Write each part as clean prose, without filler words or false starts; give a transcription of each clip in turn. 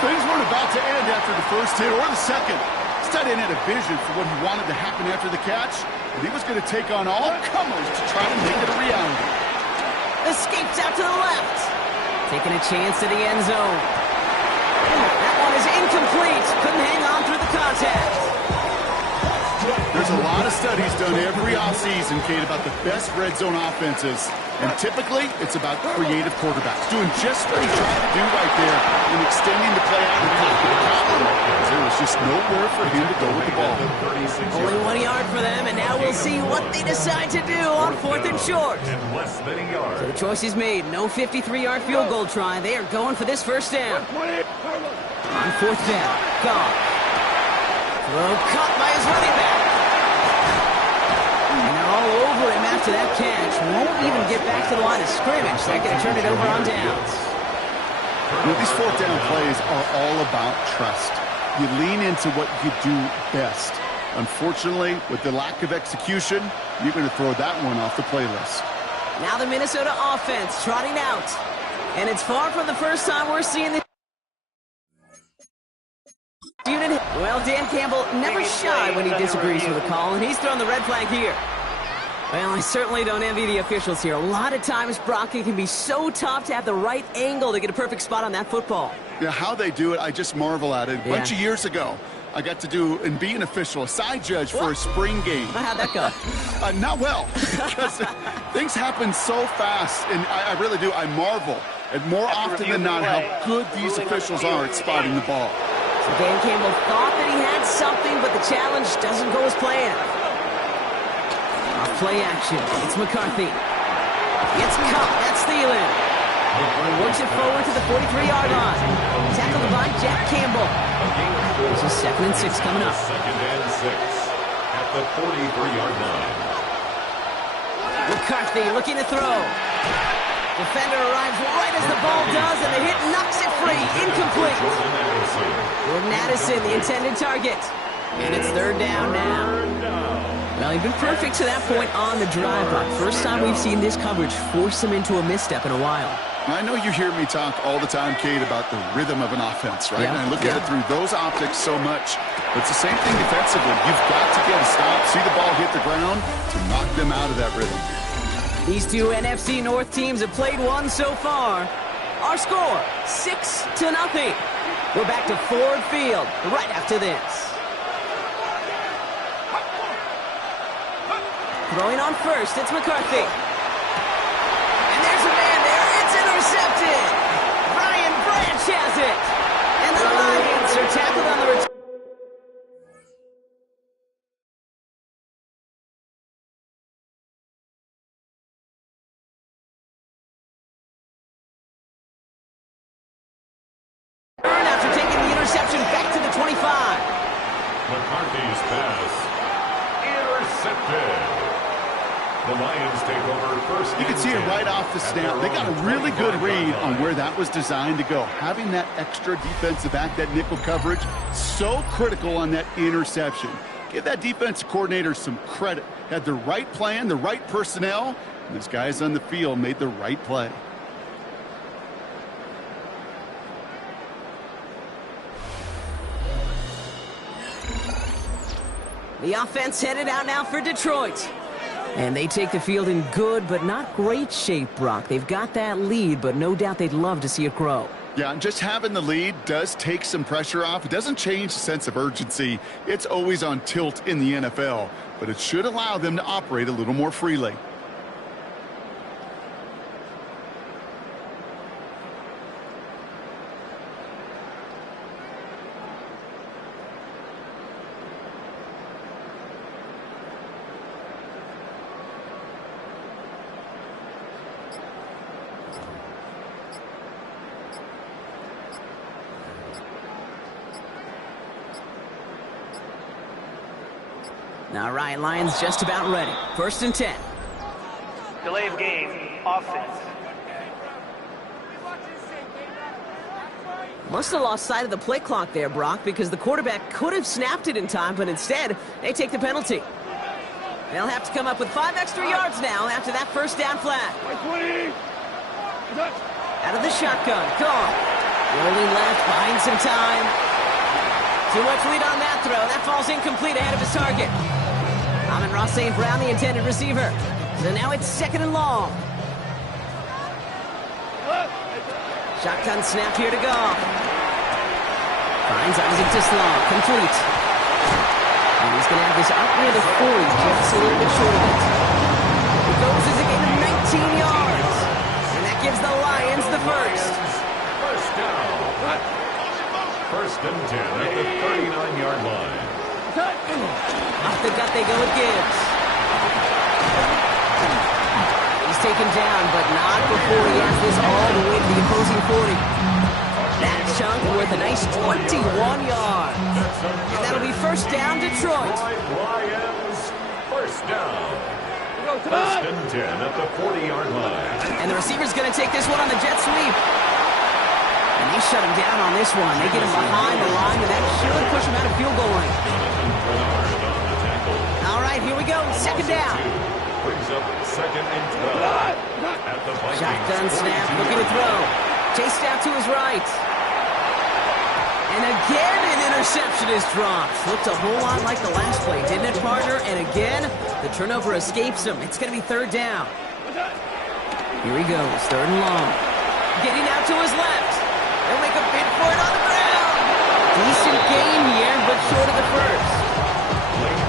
things weren't about to end after the first hit or the second. This tight end had a vision for what he wanted to happen after the catch, and he was going to take on all comers to try to make it a reality. Escapes out to the left. Taking a chance to the end zone. That one is incomplete. Couldn't hang on through the contact. There's a lot of studies done every offseason, Kate, about the best red zone offenses. And typically, it's about creative quarterbacks doing just what he tried to do right there and extending the play out and copying the problem. There was just nowhere for him to go with the ball. Only 1 yard for them, and now we'll see what they decide to do on 4th and short. So the choice is made. No 53-yard field goal try. They are going for this first down. On 4th down, Goff. Throw caught by his running back. And they're all over him after that catch. Won't even get back to the line of scrimmage. They're going to turn it over on downs. You know, these 4th down plays are all about trust. You lean into what you do best. Unfortunately, with the lack of execution, you're going to throw that one off the playlist. Now the Minnesota offense trotting out. And it's far from the first time we're seeing the unit. Well, Dan Campbell never shy when he disagrees with a call, and he's thrown the red flag here. Well, I certainly don't envy the officials here. A lot of times, Brock, it can be so tough to have the right angle to get a perfect spot on that football. Yeah, how they do it, I just marvel at it. A bunch of years ago, I got to do and be an official, a side judge for a spring game. How'd that go? Not well, because things happen so fast, and I really do. I marvel at more often than not how good these officials are at spotting the ball. So Dan Campbell thought that he had something, but the challenge doesn't go as planned. Off play action. It's McCarthy. It's caught. That's Thielen. He works it forward to the 43-yard line. Tackled by Jack Campbell. This is 2nd and 6 coming up. 2nd and 6 at the 43-yard line. McCarthy looking to throw. Defender arrives right as the ball does, and the hit knocks it free. Incomplete. Jordan Addison, the intended target. And it's 3rd down now. Well, he's been perfect to that point on the drive, but first time we've seen this coverage force him into a misstep in a while. I know you hear me talk all the time, Kate, about the rhythm of an offense, right? Yeah. And I look at it through those optics so much. But it's the same thing defensively. You've got to get a stop, see the ball hit the ground to knock them out of that rhythm. These two NFC North teams have played one so far. Our score, 6-0. We're back to Ford Field right after this. Throwing on first, it's McCarthy. And there's a man there. It's intercepted. Brian Branch has it. And the Lions are tackled on the return. After taking the interception back to the 25. McCarthy's pass intercepted. The Lions take over first. You can see it right off the snap. They got a really good read on where that was designed to go. Having that extra defensive back, that nickel coverage, so critical on that interception. Give that defensive coordinator some credit. Had the right plan, the right personnel, and those guys on the field made the right play. The offense headed out now for Detroit. And they take the field in good but not great shape, Brock. They've got that lead, but no doubt they'd love to see it grow. Yeah, and just having the lead does take some pressure off. It doesn't change the sense of urgency. It's always on tilt in the NFL, but it should allow them to operate a little more freely. All right, Lions just about ready. 1st and 10. Delay of game, offense. Must have lost sight of the play clock there, Brock, because the quarterback could have snapped it in time, but instead, they take the penalty. They'll have to come up with 5 extra yards now after that first down flag. Out of the shotgun, gone. Rolling left, buying some time. Too much lead on that throw. That falls incomplete ahead of his target. Amon-Ra St. Brown, the intended receiver. So now it's 2nd and long. Shotgun snap here to Goff. Finds Isaac Tisslaw, complete. And he's going to have this up near the 40, just a little bit short of it. It goes as a gain of 19 yards. And that gives the Lions the first. First down. First and 10 at the 39-yard line. Off the gut they go with Gibbs. He's taken down, but not before he has this all the way to the opposing 40. That chunk worth a nice 21 yards. And that'll be first down, Detroit. Lions, first down. First and 10 at the 40-yard line. And the receiver's going to take this one on the jet sweep. And they shut him down on this one. They get him behind the line, and that should push him out of field goal range. All right, here we go. 2nd down. Brings up 2nd and 12. At the Vikings Shotgun snap, looking to throw. Chased out to his right. And again, an interception is dropped. Looked a whole lot like the last play, didn't it, partner? And again, the turnover escapes him. It's going to be 3rd down. Here he goes, 3rd and long. Getting out to his left. They'll make a bid for it on the ground. Decent gain here, but short of the first.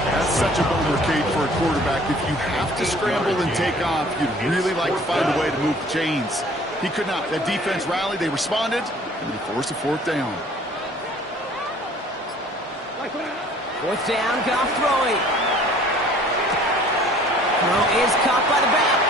That's such a bummer, Kate, for a quarterback. If you have to scramble and take off, you'd really like to find a way to move the chains. He could not. That defense rallied, they responded, and they forced a 4th down. 4th down, Goff throwing. Throw is caught by the back.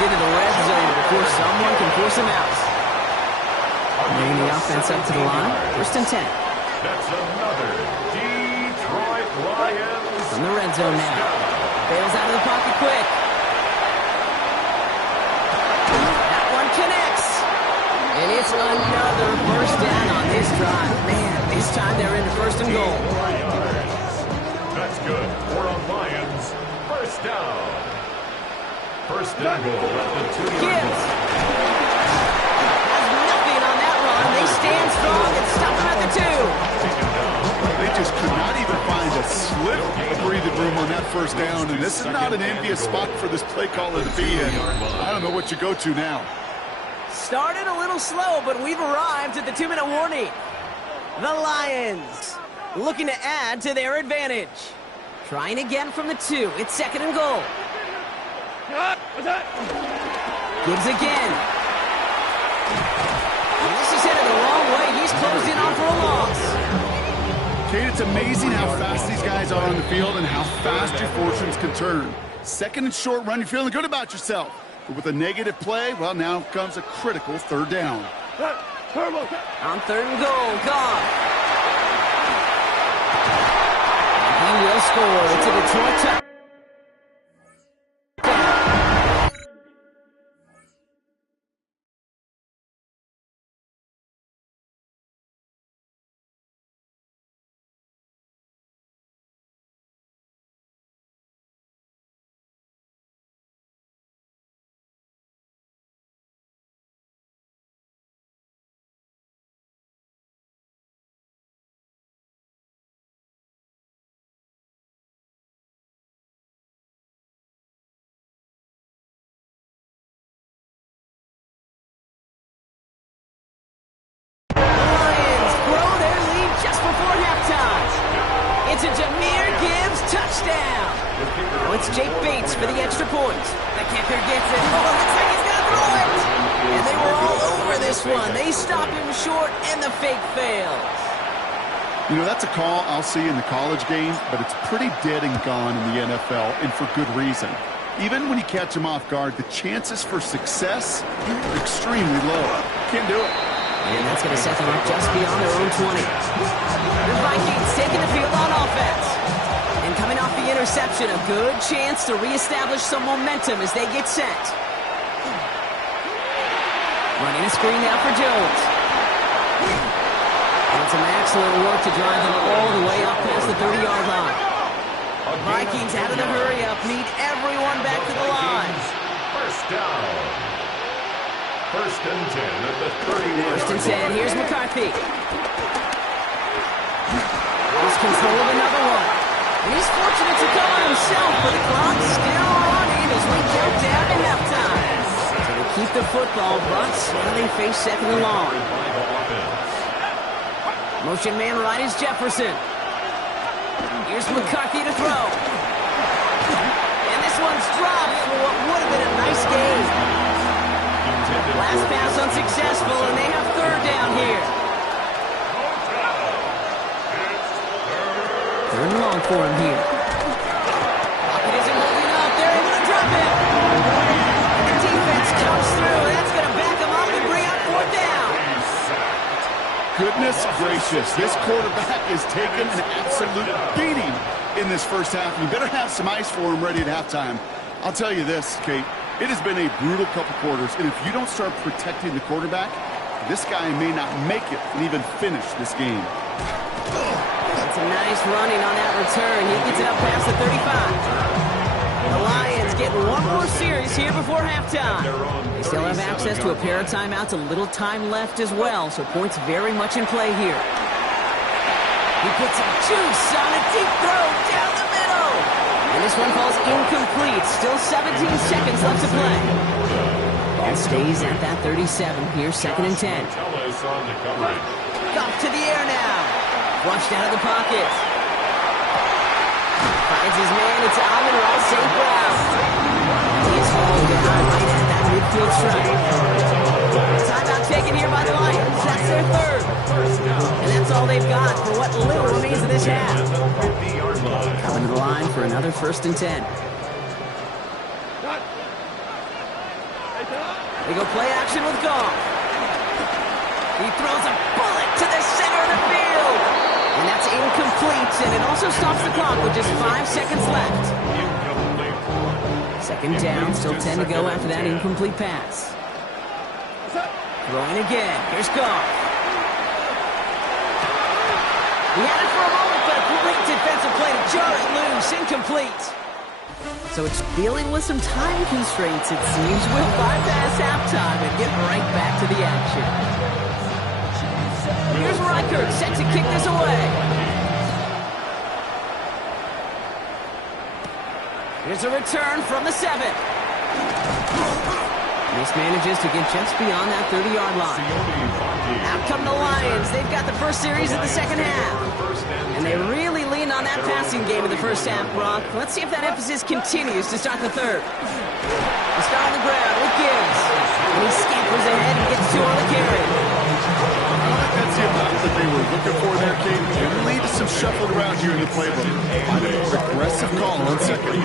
into the red zone before someone can force him out. Bringing the offense up to the line. 1st and 10. That's another Detroit Lions. From the red zone now. Bails out of the pocket quick. That one connects. And it's another 1st down on this drive. Man, this time they're into 1st and goal. That's good for a Lions 1st down. 1st and goal at the 2-yard Gibbs line. has nothing on that run. They stand strong and stop him at the 2. They just could not even find a slip of breathing room on that 1st down, and this is not an envious spot for this play caller to be in. I don't know what you go to now. Started a little slow, but we've arrived at the 2-minute warning. The Lions looking to add to their advantage. Trying again from the 2. It's 2nd and goal. Gibbs again. And this is headed the wrong way. He's closed in on for a loss. Kate, it's amazing how fast these guys are on the field and how fast your fortunes can turn. 2nd and short run, you're feeling good about yourself. But with a negative play, well, now comes a critical 3rd down. On 3rd and goal, Goff. And he will score. It's a Detroit touchdown. It's a Jahmyr Gibbs touchdown. Now it's Jake Bates for the extra point. The kicker gets it. Oh, looks like he's going to throw it. And they were all over this one. They stop him short, and the fake fails. You know, that's a call I'll see in the college game, but it's pretty dead and gone in the NFL, and for good reason. Even when you catch him off guard, the chances for success are extremely low. Can't do it. And that's going to set them up just beyond their own 20. The Vikings taking the field on offense. And coming off the interception, a good chance to reestablish some momentum as they get set. Running a screen now for Jones. And some excellent work to drive them all the way up past the 30-yard line. Vikings out of the hurry-up, need everyone back to the line. 1st down. 1st and 10 at the 30-yard 1st and 10, here's McCarthy. He's control of another one. And he's fortunate to cover himself, but the clock's still running as we count down to halftime. So they keep the football, but now they face 2nd and long. Motion man right is Jefferson. Here's McCarthy to throw. And this one's dropped for what would have been a nice game. Last pass unsuccessful, and they have 3rd down here. 3rd and long for him here. Pocket isn't holding up. They're able to drop it. And the defense comes through. That's going to back them up and bring out 4th down. Goodness gracious, this quarterback is taking an absolute beating in this 1st half. You better have some ice for him ready at halftime. I'll tell you this, Kate. It has been a brutal couple quarters, and if you don't start protecting the quarterback, this guy may not make it and even finish this game. That's a nice running on that return. He gets it up past the 35. The Lions getting one more series here before halftime. They still have access to a pair of timeouts, a little time left as well, so points very much in play here. He puts some juice on a deep throw down the middle. And this one falls incomplete. Still 17 seconds left to play. Ball stays at that 37 here, 2nd and 10. Off to the air now. Flushed out of the pocket. Finds his man. It's Amon-Ra St. Brown. He's falling down right at that midfield stripe. Timeout taken here by the Lions. That's their 3rd. And that's all they've got for what little remains of this half. Coming to the line for another 1st and 10. They go play action with Goff. He throws a bullet to the center of the field. And that's incomplete, and it also stops the clock with just 5 seconds left. Second down, still 10 to go after that incomplete pass. Throwing again. Here's Goff. He had it for a moment, but a great defensive play to jar it loose. Incomplete. So it's dealing with some time constraints, it seems. We'll bypass halftime and get right back to the action. Here's Reichert, set to kick this away. Here's a return from the 7. This manages to get just beyond that 30-yard line. Out come the Lions. They've got the first series of the second half. And they really leaned on that passing game in the first half, Brock. Let's see if that emphasis continues to start the third. They start on the ground with Gibbs. And he scampers ahead and gets 2 on the carry. That's the amount that they were looking for there, Kate. And we need some shuffling around here in the playbook. Find a more aggressive call on second.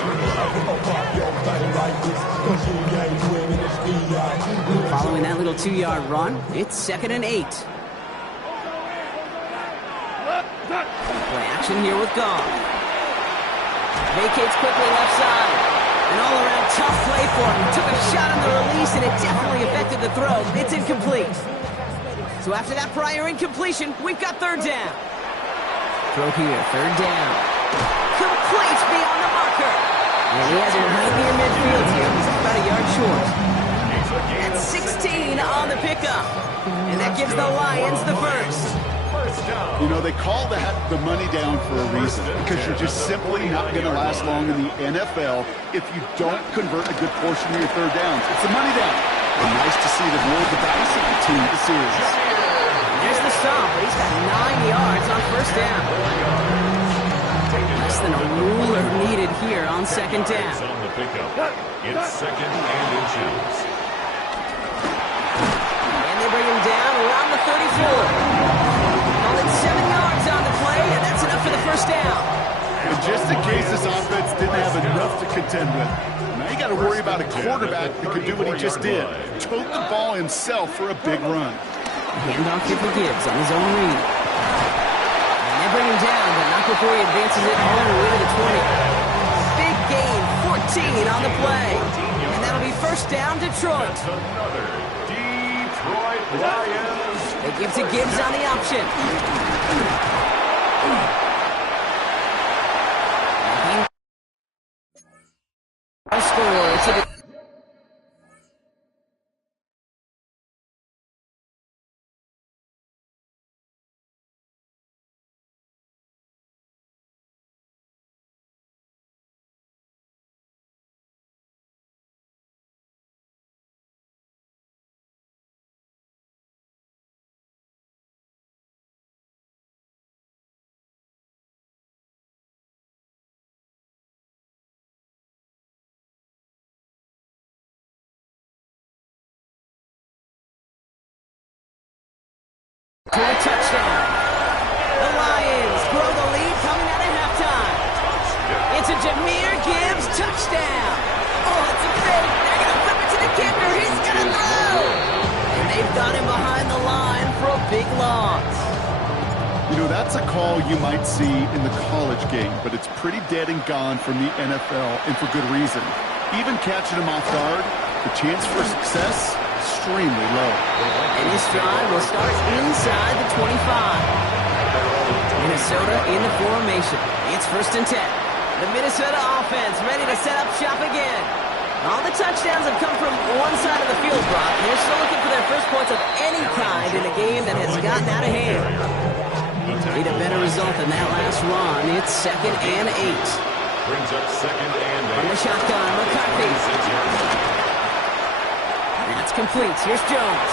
Following that little 2-yard run, it's 2nd and 8. Play action here with Goff. Vacates quickly left side. An all-around tough play for him. Took a shot on the release, and it definitely affected the throw. It's incomplete. So after that prior incompletion, we've got 3rd down. Throw here, 3rd down. Complete beyond the marker. And he has it right near midfield here. He's about a yard short. That's 16 on the pickup. And that gives the Lions the first. You know, they call that the money down for a reason, because you're just simply not going to last long in the NFL if you don't convert a good portion of your 3rd downs. It's the money down. And nice to see them roll the dice and continue the series. There's the stop, but he's got 9 yards on 1st down. Less than a ruler needed here on 2nd down. It's 2nd and inches. And they bring him down around the 34. Calling 7 yards on the play, and that's enough for the 1st down. And just in case this offense didn't have enough to contend with, now you got to worry about a quarterback that could do what he just did. Tote the ball himself for a big run. Handoff here for Gibbs on his own read. And they bring him down, but not before he advances it all the way to the 20. Big gain, 14 on the play. And that'll be 1st down, Detroit. That's another Detroit Lions. They give to Gibbs on the option. Score to the to a touchdown. The Lions grow the lead coming out of halftime. It's a Jahmyr Gibbs touchdown. Oh, it's a fake. They're going to flip it to the kicker. He's going to throw. And they've got him behind the line for a big loss. You know, that's a call you might see in the college game, but it's pretty dead and gone from the NFL, and for good reason. Even catching him off guard, the chance for success, extremely low. And this drive will start inside the 25. Minnesota in the formation. It's 1st and 10. The Minnesota offense ready to set up shop again. All the touchdowns have come from one side of the field, Brock. They're still looking for their first points of any kind in a game that has gotten out of hand. Need a better result than that last run. It's 2nd and 8. Brings up 2nd and 8. From the shotgun, McCarthy. That's complete. Here's Jones.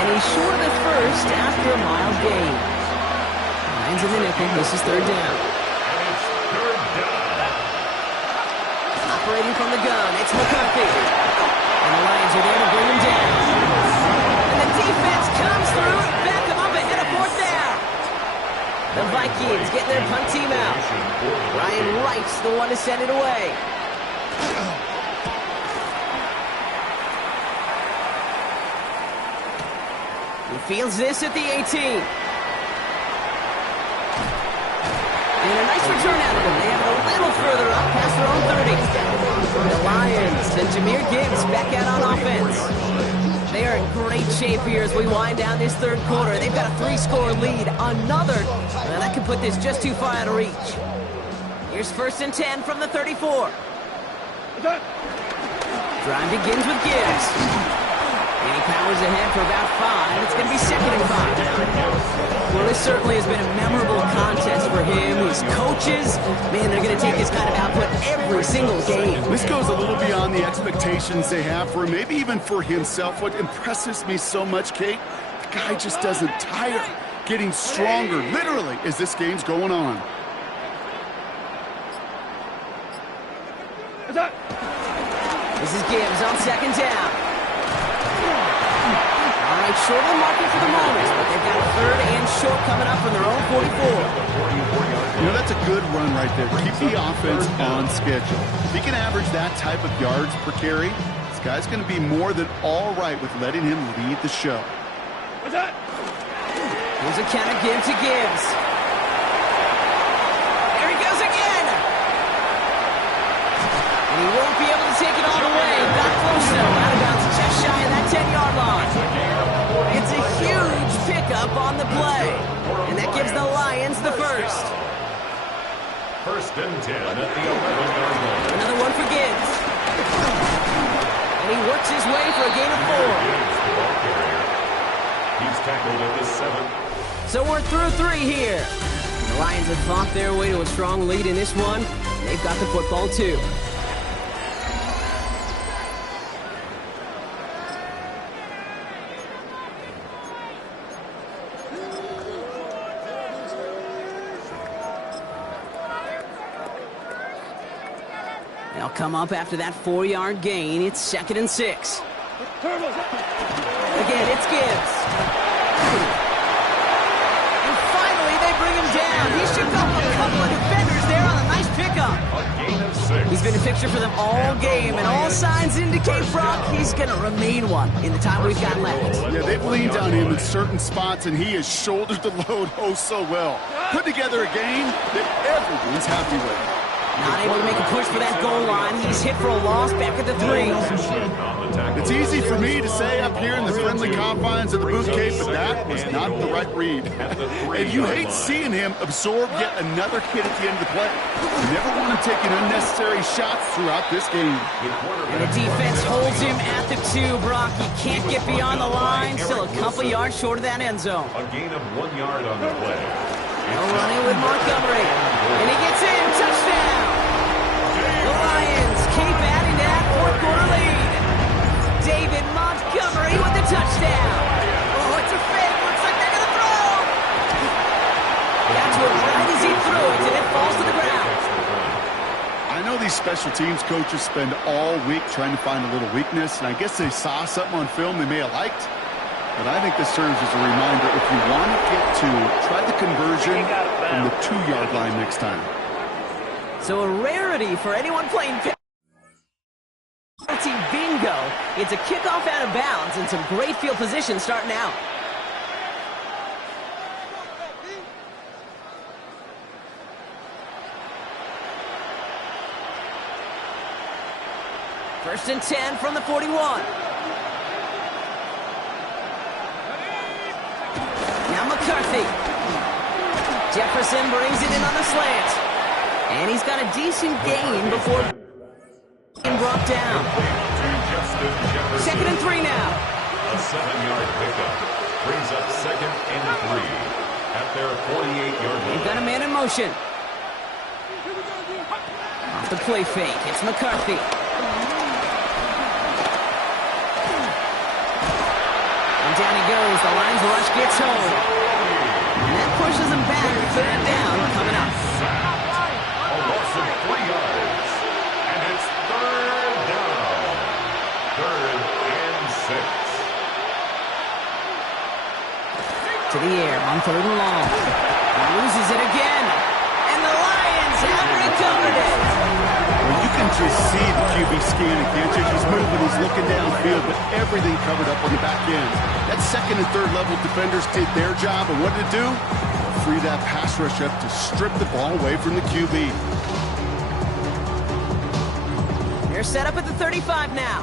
And he's short of the first after a mild gain. Lions in the nickel. This is 3rd down. And it's 3rd down. Operating from the gun, it's McCarthy. And the Lions are there to bring him down. And the defense comes through and back him up ahead of 4th down. The Vikings get their punt team out. Ryan Wright's the one to send it away. Fields this at the 18. And a nice return out of them. They have it a little further up past their own 30. The Lions and Jahmyr Gibbs back out on offense. They are in great shape here as we wind down this third quarter. They've got a 3-score lead. Another, well, that could put this just too far out of reach. Here's 1st and 10 from the 34. Drive begins with Gibbs. And he powers ahead for about 5. It's going to be 2nd and 5. Well, this certainly has been a memorable contest for him. His coaches, man, they're going to take this kind of output every single game. This goes a little beyond the expectations they have for him, maybe even for himself. What impresses me so much, Kate, the guy just doesn't tire, getting stronger, literally, as this game's going on. This is Gibbs on 2nd down. All right, short of the market for the moment, but they've got a 3rd and short coming up from their own 44. You know, that's a good run right there. Keep the offense on schedule. If he can average that type of yards per carry, this guy's going to be more than all right with letting him lead the show. Here's a counter give to Gibbs. There he goes again. And he won't be able to take it all the way. Got close though. Out of bounds, just shy of that 10-yard line. It's a huge pickup on the play. And that gives the Lions the first. 1st and 10 at the 11-yard line. Another one for Gibbs. And he works his way for a gain of 4. He's tackled at the 7. So we're through 3 here. The Lions have fought their way to a strong lead in this one. They've got the football too. They'll come up after that 4-yard gain. It's 2nd and 6. Again, it's Gibbs. And finally, they bring him down. He shook off a couple of defenders there on a nice pickup. A gain of 6. He's been a fixture for them all game, and all signs indicate, Brock, he's going to remain one in the time we've got left. Yeah, they've leaned on him in certain spots, and he has shouldered the load oh so well. Put together a game that everyone's happy with. Not able to make a push for that goal line. He's hit for a loss back at the 3. It's easy for me to say up here in the friendly confines of the boot cape, but that was not the right read. And you hate seeing him absorb yet another hit at the end of the play. You never want him taking unnecessary shots throughout this game. And the defense holds him at the 2, Brock. He can't get beyond the line. Still a couple yards short of that end zone. A gain of 1 yard on the play. They'll run in with Montgomery. And he gets in. Touchdown. The Lions keep adding to that 4th-quarter lead. David Montgomery with the touchdown. Oh, it's a fake. Looks like they're going to throw. Got to it right as he threw it, and it falls to the ground. I know these special teams coaches spend all week trying to find a little weakness, and I guess they saw something on film they may have liked. But I think this serves as a reminder, if you want to get to, try the conversion from the 2-yard line next time. So a rarity for anyone playing penalty bingo. It's a kickoff out of bounds and some great field position starting out. First and 10 from the 41. Now McCarthy. Jefferson brings it in on the slant. And he's got a decent gain before being brought down. 2nd and 3 now. A 7-yard pickup brings up 2nd and 3 at their 48-yard line. They've got a man in motion. Off the play fake, it's McCarthy. And down he goes. The Lions rush gets home. And that pushes him back. 3rd down coming up. A loss of 3 yards. And it's 3rd down. 3rd and 6. To the air on 3rd and long. He loses it again. And the Lions have recovered it. Well, you can can just see the QB scanning, can't you? He's moving, he's looking downfield, but everything covered up on the back end. That second and third level defenders did their job, and what did it do? Free that pass rush up to strip the ball away from the QB. They're set up at the 35 now.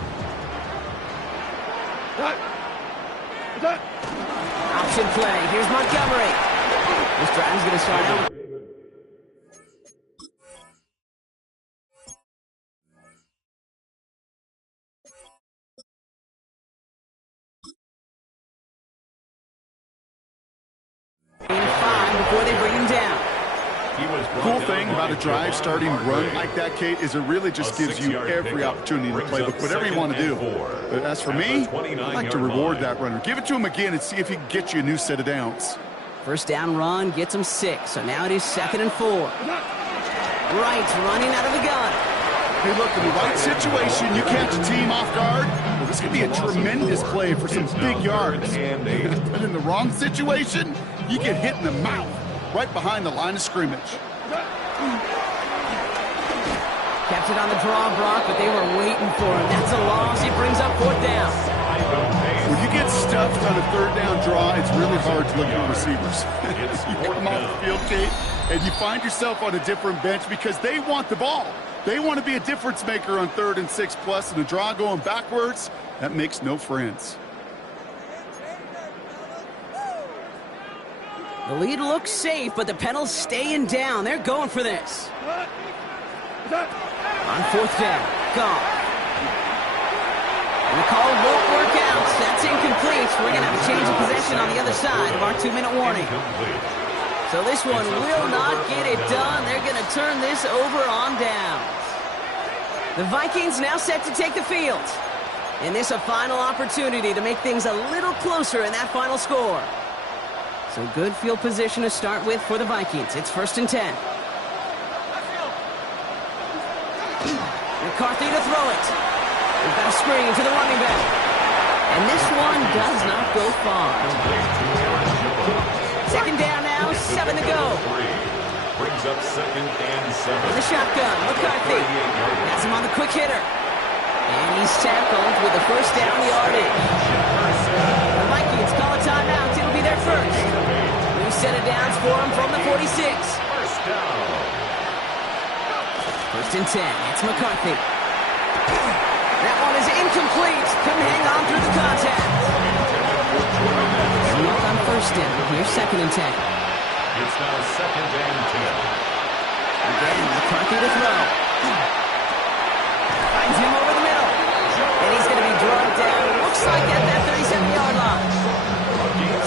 Option play. Here's Montgomery. This drive's going to start out. Before they bring him down. Cool thing about a drive starting run like that, Kate, is it really just gives you every opportunity to play with whatever you want to do. But as for me, I like to reward that runner. Give it to him again and see if he can get you a new set of downs. First down run gets him 6, so now it is 2nd and 4. Wright's running out of the gun. Hey, look, in the right situation, you catch a team off guard. Well, this could be a tremendous play for some big yards. But in the wrong situation, you get hit in the mouth right behind the line of scrimmage. Kept it on the draw, Brock, but they were waiting for him. That's a loss. He brings up 4th down. When you get stuffed on a 3rd down draw, it's really hard to look at the receivers. You come off the field, Kate, and you find yourself on a different bench because they want the ball. They want to be a difference maker on 3rd and 6 plus, and the draw going backwards, that makes no friends. The lead looks safe, but the Penals staying down. They're going for this. On 4th down, Goff. And the call won't work out. That's incomplete. We're going to have a change of possession on the other side of our 2-minute warning. So this one will not get it done. They're going to turn this over on downs. The Vikings now set to take the field. And this a final opportunity to make things a little closer in that final score. So good field position to start with for the Vikings. It's 1st and 10. McCarthy to throw it. We've got a screen to the running back. And this one does not go far. 2nd down now, 7 to go. Brings up 2nd and 7. In the shotgun, McCarthy. Has him on the quick hitter. And he's tackled with the 1st down yardage. The Vikings call a timeout. It'll be their first. New set of downs for him from the 46. First down. 1st and 10. It's McCarthy. That one is incomplete. Couldn't hang on through the contact. Up on 1st down. Here's 2nd and 10. It's now 2nd and 10. Again, McCarthy to throw. Finds him over the middle. And he's going to be drugged down. Looks like at that 37-yard line.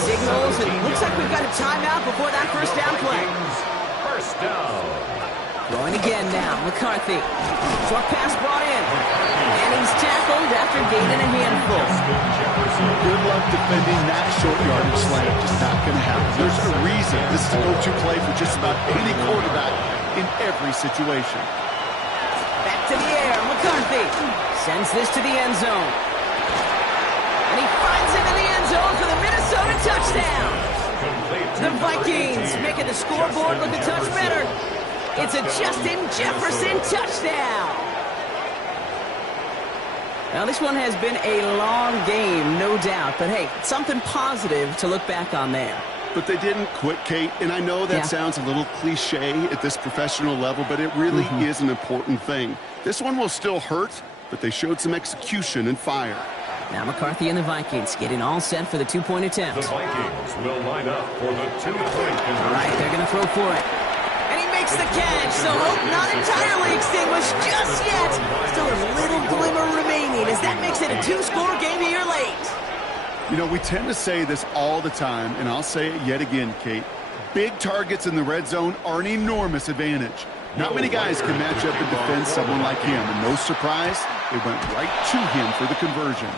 Signals, and it looks like we've got a timeout before that 1st down play. First down. Going again now, McCarthy. Short pass brought in. And he's tackled after gaining a handful. Good luck defending that short yardage slant. Just not going to happen. There's a reason this is a go-to play for just about any quarterback in every situation. Back to the air, McCarthy sends this to the end zone. And he finds it in the end zone for the Minnesota touchdown. The Vikings making the scoreboard look a touch better. It's a Justin Jefferson touchdown. Now, this one has been a long game, no doubt. But, hey, something positive to look back on there. But they didn't quit, Kate. And I know that sounds a little cliche at this professional level, but it really is an important thing. This one will still hurt, but they showed some execution and fire. Now McCarthy and the Vikings getting all set for the 2-point attempt. The Vikings will line up for the 2-point conversion. All right, they're going to throw for it. And he makes the catch, so hope not entirely extinguished just yet. Still a little glimmer remaining as that makes it a 2-score game here late. You know, we tend to say this all the time, and I'll say it yet again, Kate. Big targets in the red zone are an enormous advantage. Not many guys can match up and defend someone like him, and no surprise, they went right to him for the conversion.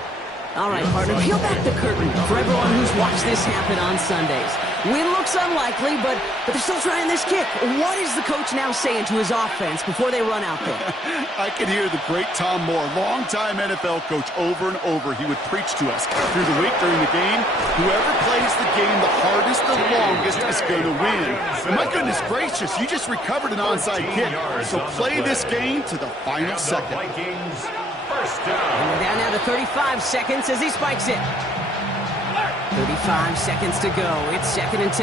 All right, partner, peel back the curtain for everyone who's watched this happen on Sundays. Win looks unlikely, but they're still trying this kick. What is the coach now saying to his offense before they run out there? I can hear the great Tom Moore, longtime NFL coach, over and over. He would preach to us through the week during the game. Whoever plays the game the hardest, the longest is going to win. And my goodness gracious, you just recovered an onside kick. So play this game to the final second. Vikings, first down. And we're down now to 35 seconds as he spikes it. 35 seconds to go. It's 2nd and 10.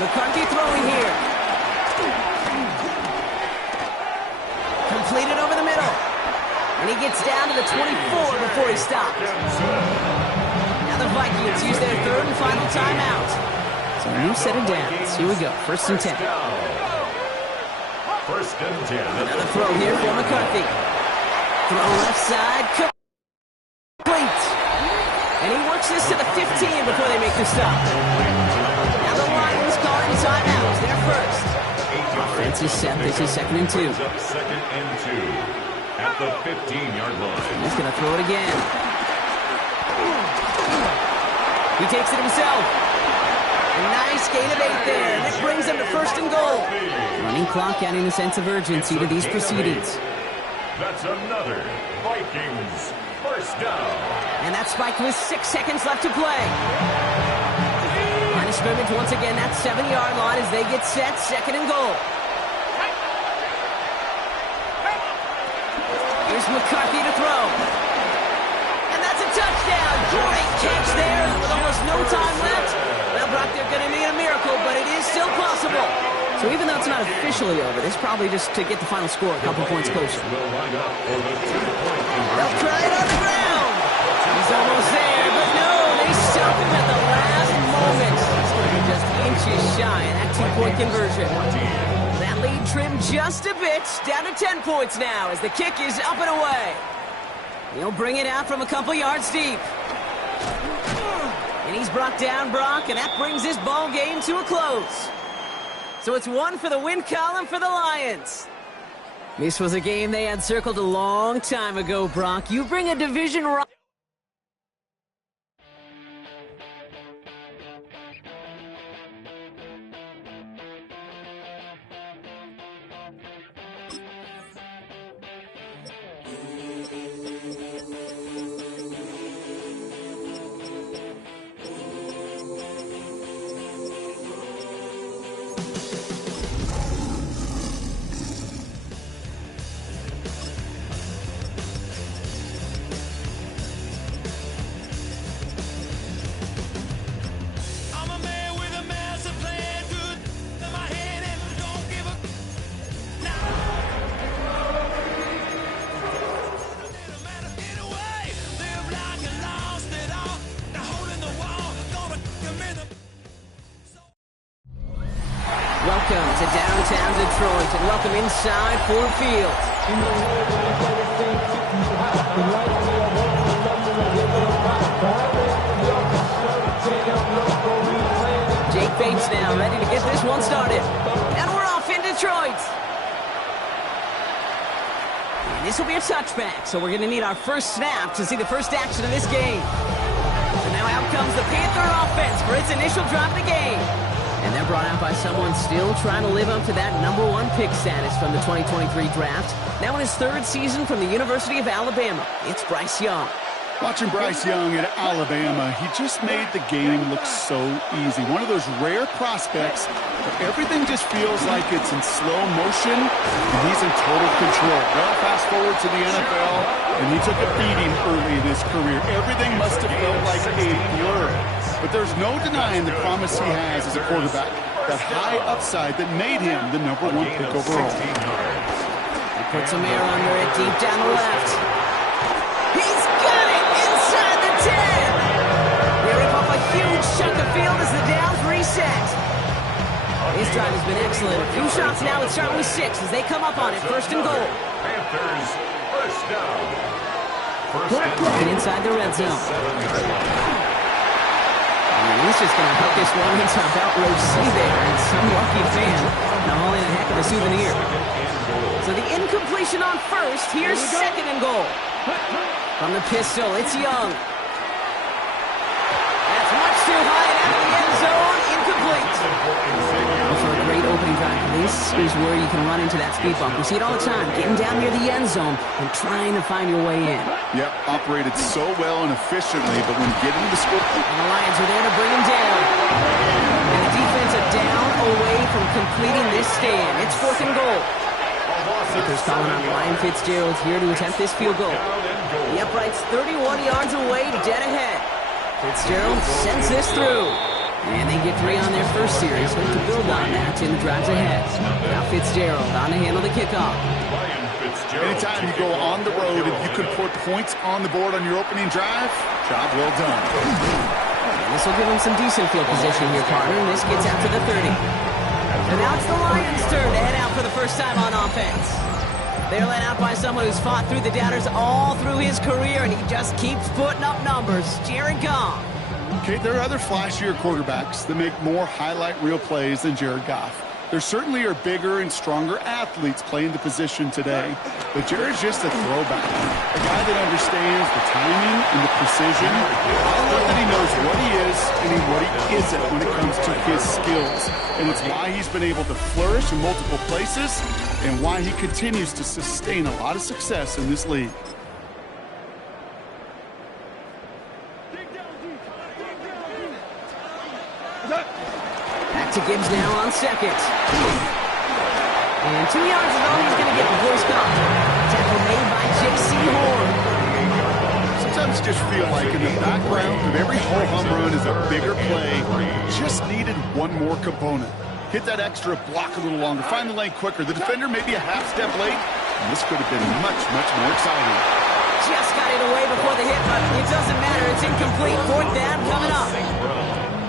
McCarthy throwing here. Completed over the middle. And he gets down to the 24 before he stops. Now the Vikings use their 3rd and final timeout. So a new set of downs. Here we go. 1st and 10. 1st and 10. Another throw here for McCarthy. Throw left side, complete. And he works this to the 15 before they make the stop. Now the Lions calling timeouts. They're first. Offense is set. This is 2nd and 2. 2nd and 2 at the 15-yard line. He's going to throw it again. He takes it himself. A nice gain of 8 there. And that brings them to 1st and goal. Running clock adding a sense of urgency to these proceedings. That's another Vikings first down. And that's spiked with 6 seconds left to play. Line of scrimmage once again, that 7-yard line as they get set, 2nd and goal. Here's McCarthy to throw. And that's a touchdown. Great catch there with almost no time left. Well, Brock, they're going to need a miracle, but it is still possible. So even though it's not officially over, this is probably just to get the final score a couple points closer. They'll try it on the ground. He's almost there, but no, they stop him at the last moment. He's going to be just inches shy in that 2-point conversion. That lead trimmed just a bit, down to 10 points now as the kick is up and away. He'll bring it out from a couple yards deep. And he's brought down, Brock, and that brings this ball game to a close. So it's 1 for the win column for the Lions. This was a game they had circled a long time ago, Brock. You bring a division rival. Welcome to downtown Detroit and welcome inside Ford Field. Jake Bates now ready to get this one started. And we're off in Detroit. And this will be a touchback, so we're going to need our first snap to see the first action of this game. And now out comes the Panther offense for its initial drive of the game. And they're brought out by someone still trying to live up to that #1 pick status from the 2023 draft. Now in his 3rd season from the University of Alabama, it's Bryce Young. Watching Bryce Young at Alabama, he just made the game look so easy. One of those rare prospects where everything just feels like it's in slow motion, and he's in total control. Well, fast forward to the NFL, and he took a beating early in his career. Everything must have felt like a blur. But there's no denying the promise he has as a quarterback. That high upside that made him the #1 pick overall. He puts some air under it deep down the left. He's got it inside the 10. They rip off a huge chunk of field as the downs reset. His drive has been excellent. A few shots now. It's starting with 6 as they come up on it. 1st and goal. Panthers first down. And inside the red zone. And he's just going to hook this one into about row C there. And some lucky fan. Now hauling a heck of the souvenir. So the incompletion on first. Here's second and goal. From the pistol, it's Young. That's much too high and out of the end zone. Incomplete. Also a great opening drive. This is where you can run into that speed bump. We see it all the time. Getting down near the end zone and trying to find your way in. Yep, operated so well and efficiently, but when getting to the score... And the Lions are there to bring him down. And the defense are down away from completing this stand. It's fourth and goal. Kickers calling on Ryan Fitzgerald here to attempt this field goal. The upright's 31 yards away, dead ahead. Fitzgerald sends this through. And they get 3 on their first series. Hope to build on that in the drives ahead. Now Fitzgerald on to handle the kickoff. Anytime you go on the road and you can put points on the board on your opening drive, job well done. And this will give him some decent field position here, partner. And this gets out to the 30. And now it's the Lions' turn to head out for the first time on offense. They're led out by someone who's fought through the doubters all through his career, and he just keeps putting up numbers. Jared Goff. Okay, there are other flashier quarterbacks that make more highlight reel plays than Jared Goff. There certainly are bigger and stronger athletes playing the position today, but Jared's just a throwback. A guy that understands the timing and the precision. I love that he knows what he is and what he isn't when it comes to his skills. And it's why he's been able to flourish in multiple places and why he continues to sustain a lot of success in this league. Back to Gibbs now on second. And 2 yards is all he's going to get before he's gone. Tackle made by J.C. Horn. Sometimes you just feel like in the background of every ho-hum run is a bigger play. Just needed one more component. Hit that extra block a little longer. Find the lane quicker. The defender may be a half step late. And this could have been much, much more exciting. Just got it away before the hit, but it doesn't matter. It's incomplete. Fourth down coming up.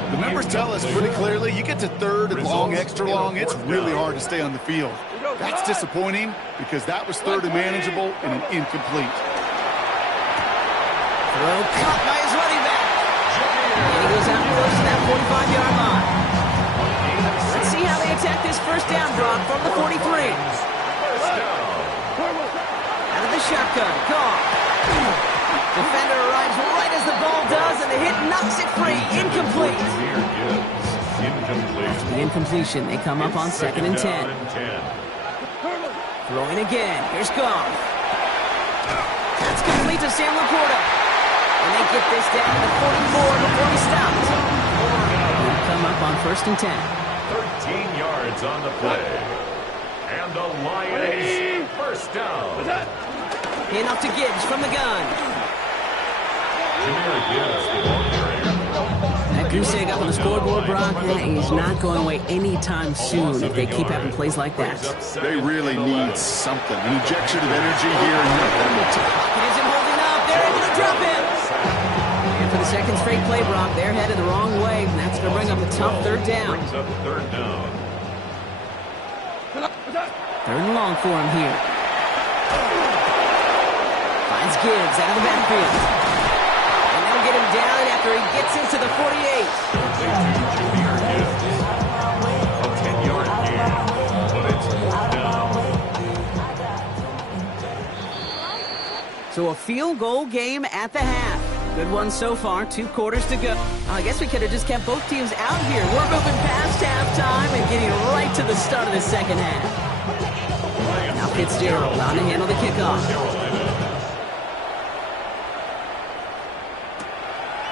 The numbers tell us pretty clearly, you get to third and long, extra long, it's really hard to stay on the field. That's disappointing because that was third and manageable and an incomplete. Throw caught by his running back. And he goes out close to that 45-yard line. Let's see how they attack this first down drop from the 43. Out of the shotgun, Goff. Defender arrives right as the ball does, and the hit knocks it free. Incomplete. The incompletion. They come up on second and 10. Throwing again. Here's Goff. That's complete to Sam Laporta. And they get this down to 44 before he stops. They come up on first and 10. 13 yards on the play. And the Lions first down. Hand off to Gibbs from the gun. That goose egg up on the scoreboard, Brock, is not going away anytime soon if they keep having plays like that. They really need something. An injection of energy here. Pocket isn't holding up. They're able to drop him. And for the second straight play, Brock, they're headed the wrong way, and that's going to bring up a tough third down. Third and long for him here. Finds Gibbs out of the backfield. And they'll get him down after he gets into the 48. A 10-yard gain, but it's down. So a field goal game at the half. Good one so far, 2 quarters to go. I guess we could have just kept both teams out here. We're moving past halftime and getting right to the start of the second half. Now Fitzgerald on to handle the kickoff.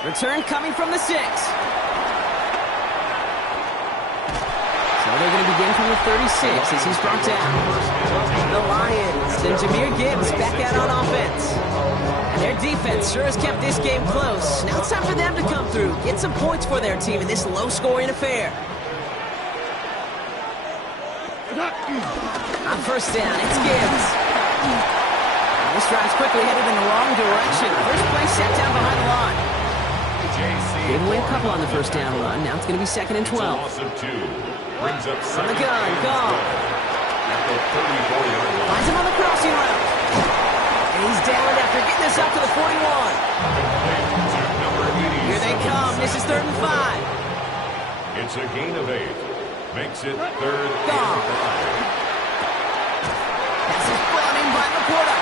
Return coming from the 6. So they're going to begin from the 36 as he's brought down. The Lions and Jahmyr Gibbs back out on offense. And their defense sure has kept this game close. Now it's time for them to come through, get some points for their team in this low-scoring affair. On first down, it's Gibbs. This drive's quickly headed in the wrong direction. First play set down behind the line. Gave away a couple on the first down run. Now it's going to be second and 12. From the gun, Goff. Finds him on the crossing route. And he's down after getting this up to the 41. Here they come. This is third and 5. It's a gain of 8. Makes it third Goff. and 5. LaPorta.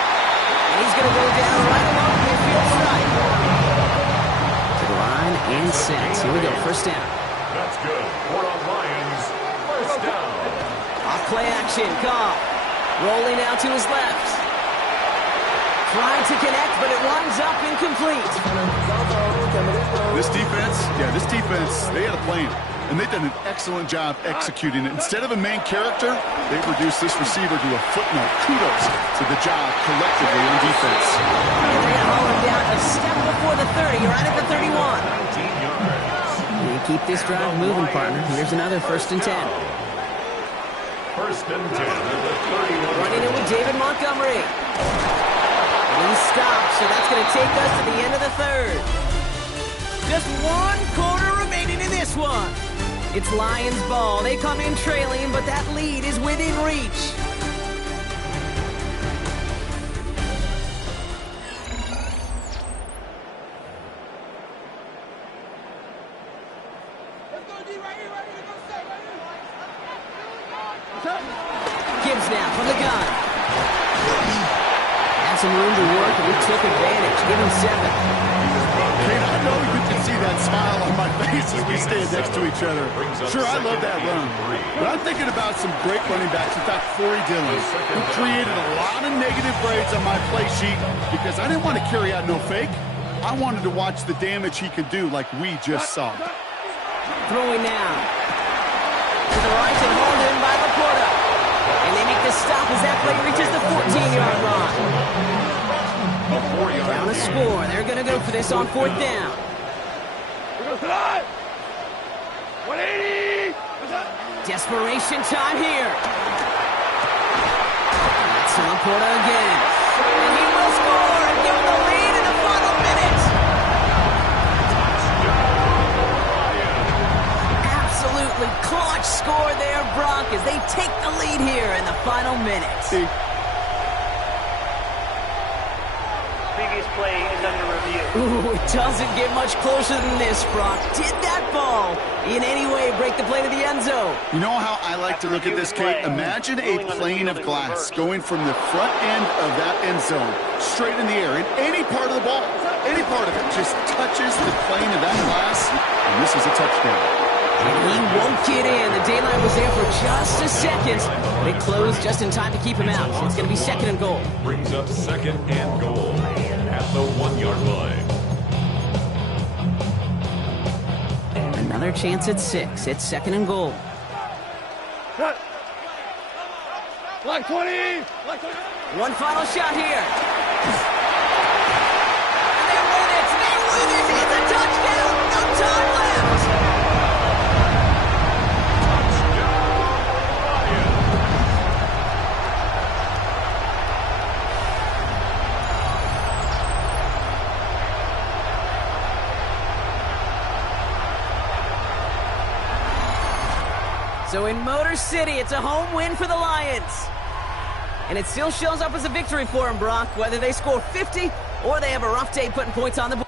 And he's going to go down right along the midfield stripe. To the line and set. Here we go, first down. That's good. We're on Lions. First down. Off play action, Goff. Rolling out to his left. Trying to connect, but it winds up incomplete. This defense, they had a plan. And they've done an excellent job executing it. Instead of a main character, they've reduced this receiver to a footnote. Kudos to the job collectively on defense. And they're going to haul him down a step before the 30, right at the 31. 19 yards. You keep this drive moving, partner. Here's another 1st and 10. 1st and 10 at the 31. Running it with David Montgomery. And he stops, so that's going to take us to the end of the 3rd. Just 1 quarter remaining in this one. It's Lions ball. They come in trailing, but that lead is within reach. Gibbs now from the gun. Had some room to work, and we took advantage. Give him 7. Kate, I know you can see that smile on my face as we stand next to each other. Sure, I love that run. But I'm thinking about some great running backs. In fact, Corey Dillon, who created a lot of negative grades on my play sheet because I didn't want to carry out no fake. I wanted to watch the damage he could do like we just saw. Throwing now. To the right and hauled in by LaPorta. And they make the stop as that play reaches the 14-yard line. Down a score. They're going to go for this on 4th down. Desperation time here. That's LaPorta again. And he will score and give him the lead in the final minute. Absolutely clutch score there, Brock, as they take the lead here in the final minute. Previous play is under review. Ooh, it doesn't get much closer than this, Brock. Did that ball in any way break the play to the end zone? You know how I like to look at this, Kate? Imagine a plane of glass going from the front end of that end zone straight in the air, and any part of the ball, any part of it just touches the plane of that glass, and this is a touchdown. And he won't get in. The daylight was there for just a second. They closed just in time to keep him out. So it's going to be 2nd and goal. Brings up 2nd and goal at the 1-yard line. Another chance at 6. It's 2nd and goal. Block 20! One final shot here. And they win it! They win it! It's a touchdown! No time left! So in Motor City, it's a home win for the Lions. And it still shows up as a victory for them, Brock, whether they score 50 or they have a rough day putting points on the board.